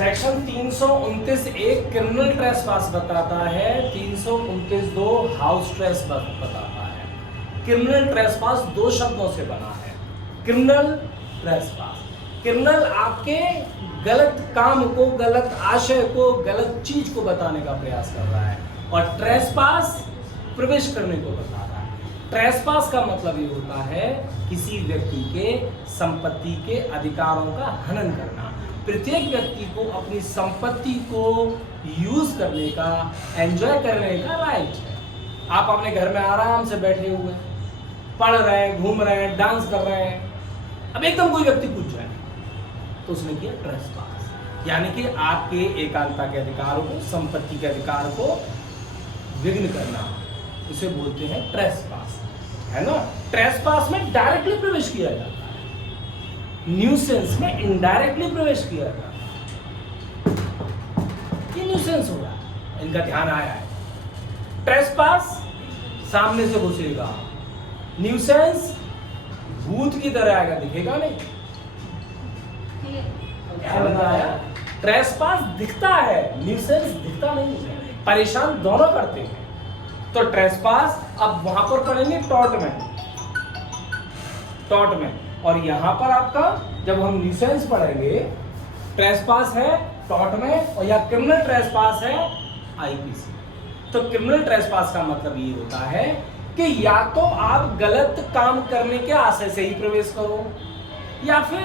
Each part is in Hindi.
सेक्शन 329 एक क्रिमिनल ट्रेसपास बताता है, 329(2) हाउस ट्रेस बताता है। क्रिमिनल ट्रेसपास दो शब्दों से बना है। क्रिमिनल ट्रेसपास, क्रिमिनल आपके गलत काम को, गलत आशय को, गलत चीज को बताने का प्रयास कर रहा है, और ट्रेसपास प्रवेश करने को बता रहा है। ट्रेसपास का मतलब ये होता है किसी व्यक्ति के संपत्ति के अधिकारों का हनन करना। प्रत्येक व्यक्ति को अपनी संपत्ति को यूज करने का, एंजॉय करने का राइट है। आप अपने घर में आराम से बैठे हुए पढ़ रहे हैं, घूम रहे हैं, डांस कर रहे हैं, अब एकदम कोई व्यक्ति पूछ जाए तो उसने किया ट्रेसपास, यानी कि आपके एकांतता के अधिकारों को, संपत्ति के अधिकार को विघ्न करना, इसे बोलते हैं ट्रेसपास, है ना। ट्रेसपास में डायरेक्टली प्रवेश किया जाता है, न्यूसेंस में इनडायरेक्टली प्रवेश किया जाता है। ये न्यूसेंस हो रहा है, इनका ध्यान आया है। ट्रेसपास सामने से घुसेगा, न्यूसेंस भूत की तरह आएगा, दिखेगा नहीं। आया, ट्रेसपास दिखता है, न्यूसेंस दिखता नहीं है, परेशान दोनों करते हैं। तो ट्रेसपास अब वहां पर पढ़ेंगे टॉट में, और यहां पर आपका जब हम न्यूसेंस पढ़ेंगे, ट्रेसपास है टॉट में, और यह क्रिमिनल ट्रेसपास है आईपीसी। तो क्रिमिनल ट्रेसपास का मतलब ये होता है कि या तो आप गलत काम करने के आशय से ही प्रवेश करो, या फिर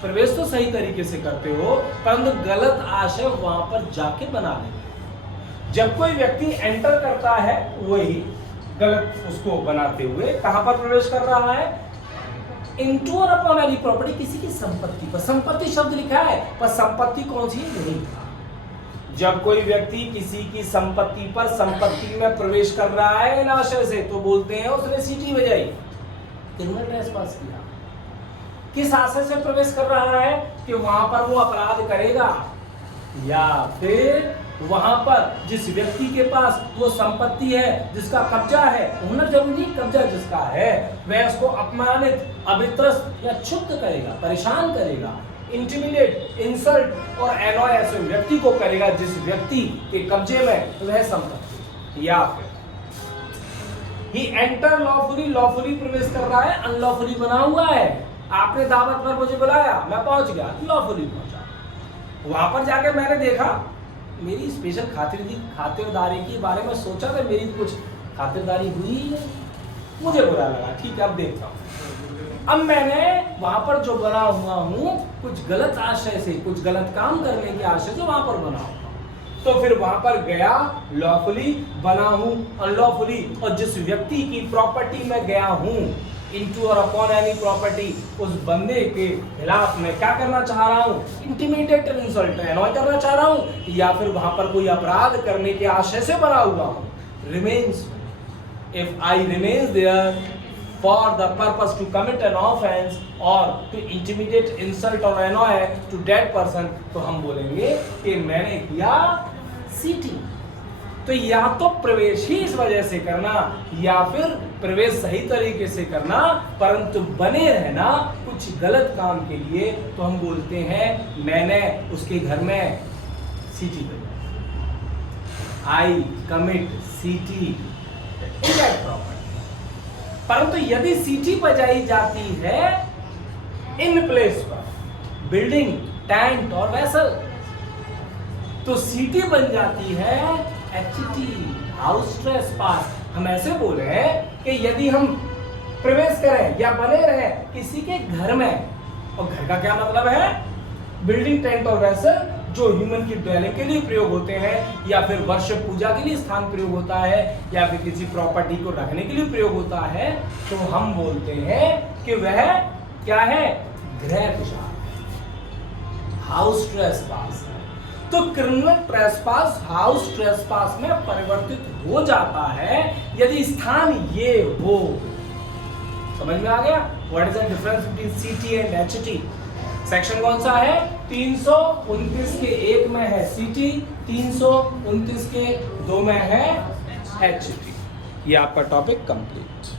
प्रवेश तो सही तरीके से करते हो परंतु गलत आशय वहां पर जाके बना लेते। जब कोई व्यक्ति एंटर करता है वही गलत उसको बनाते हुए कहां पर प्रवेश कर रहा है, इनटू और अपॉन एनी प्रॉपर्टी, किसी की संपत्ति पर। संपत्ति शब्द लिखा है पर संपत्ति कौन सी नहीं लिखा। जब कोई व्यक्ति किसी की संपत्ति पर संपत्ति में प्रवेश कर रहा है इन आशय से, तो बोलते हैं उसने सीटी बजाई, क्रिमिनल ट्रेसपास किया। किस आशय से प्रवेश कर रहा है कि वहां पर वो अपराध करेगा, या फिर वहां पर जिस व्यक्ति के पास वो संपत्ति है, जिसका कब्जा है, ओनर जरूरी कब्जा जिसका है, वह उसको अपमानित, अभित्रस्त या क्षुब्ध करेगा, परेशान करेगा, इंटिमिडेट, इंसल्ट और एनॉय ऐसे व्यक्ति को करेगा जिस व्यक्ति के कब्जे में वह संपत्ति। या फिर ही एंटर लॉफुली प्रवेश कर रहा है, अनलॉफुली बना हुआ है। आपने दावत पर मुझे बुलाया, मैं पहुंच गया, लॉफुली पहुंचा। वहां पर जाके मैंने देखा, मेरी स्पेशल खातिरदारी के बारे में सोचा था, मेरी कुछ खातिरदारी हुई ही नहीं, मुझे बुरा लगा, ठीक है अब देखता हूँ। अब मैंने वहां पर जो बना हुआ हूं कुछ गलत आशय से, कुछ गलत काम करने के आशय से वहां पर बना हुआ, तो फिर वहां पर गया, लॉफुली बना हूं, अनलॉफुली, और जिस व्यक्ति की प्रॉपर्टी में गया हूं, इनटू और अपॉन एनी प्रॉपर्टी, उस बंदे के खिलाफ मैं क्या करना चाह रहा हूं, इंटिमिडेट, इंसल्ट, एनॉय करना चाह रहा हूं, या फिर वहां पर कोई अपराध करने के आशय से बना हुआ हूं। Remains, if I remains there for the purpose to commit an offense or to intimidate, insult or annoy to that person, तो हम बोलेंगे कि मैंने किया सीटी। तो या तो प्रवेश ही इस वजह से करना, या फिर प्रवेश सही तरीके से करना परंतु बने रहना कुछ गलत काम के लिए, तो हम बोलते हैं मैंने उसके घर में सीटी बजाई, आई कमिट सीटी इन दैट प्रॉपर्टी। परंतु यदि सीटी बजाई जाती है इन प्लेस पर, बिल्डिंग, टैंक और वेसल, तो सीटी बन जाती है एचटी, हाउस ट्रेसपास। हम ऐसे बोले हैं कि यदि हम प्रवेश करें या बने रहे किसी के घर में, और घर का क्या मतलब है, बिल्डिंग, टेंट और वेसल जो ह्यूमन की ड्वेलिंग के लिए प्रयोग होते हैं, या फिर वर्षिप पूजा के लिए स्थान प्रयोग होता है, या फिर किसी प्रॉपर्टी को रखने के लिए प्रयोग होता है, तो हम बोलते हैं कि वह क्या है, गृह विचार, हाउस ट्रेसपास है। तो क्रिमिनल ट्रेसपास हाउस ट्रेसपास में परिवर्तित हो जाता है यदि स्थान ये हो। समझ में आ गया? What is the difference between सीटी एंड एचटी? सेक्शन कौन सा है? 329 के 1 में है सीटी, 329 के 2 में है एचटी। ये आपका टॉपिक कंप्लीट।